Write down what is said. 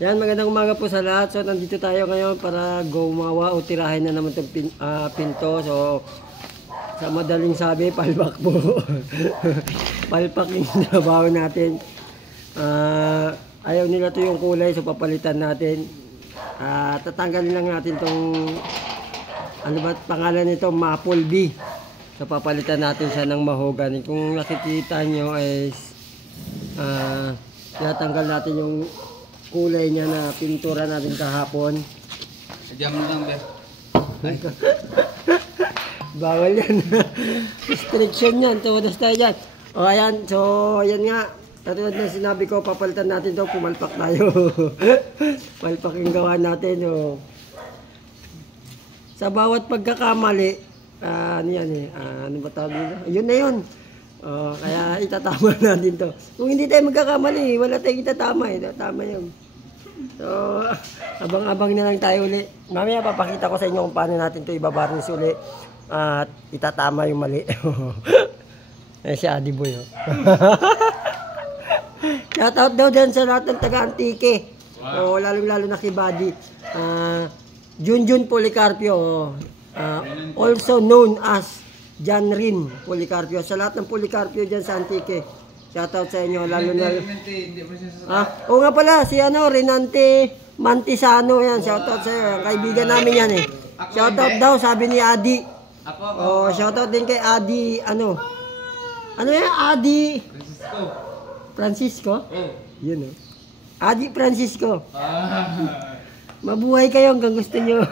Yan, magandang umaga po sa lahat. So, nandito tayo ngayon para gumawa o tirahin na naman itong pinto. So, sa madaling sabi, palpak po. Palpak yung trabaho natin. Ayaw nila to yung kulay, so papalitan natin. Tatanggalin lang natin tong, ano ba pangalan nito? Maple B. So, papalitan natin siya ng mahogany. Kung nakikita nyo is, tinatanggal natin yung kulay niya na pintura natin kahapon. Diyan mo lang, be. Bawal yan. Restriction yan. Tumadas tayo dyan. O ayan. So ayan nga. Katulad na sinabi ko, papalitan natin to. Pumalpak tayo. Palpak yung gawa natin. O. Sa bawat pagkakamali, ano yan eh. Ano ba tawag nila? Yun na yun. Kaya itatama natin to. Kung hindi tayo magkakamali, wala tayong itatama eh. Tama yun. So, abang-abang na lang tayo uli. Mamaya papakita ko sa inyo kung paano natin to ibabarnis uli. At itatama yung mali. Eh si Adi Boy. Shoutout daw dyan sa lahat ng taga-Antique. Wow. Lalo-lalo na kay Buddy. Junjun Policarpio. Also known as John Rin Policarpio. Sa lahat ng Policarpio dyan sa Antique, shoutout sa inyo, lalo na. Oo nga pala, si Renante Mantisano yan, shoutout sa iyo. Kaibigan namin yan eh. Shoutout daw, sabi ni Adi. Shoutout din kay Adi, ano yan, Adi Francisco? Yun Adi Francisco. Mabuhay kayo hanggang gusto nyo.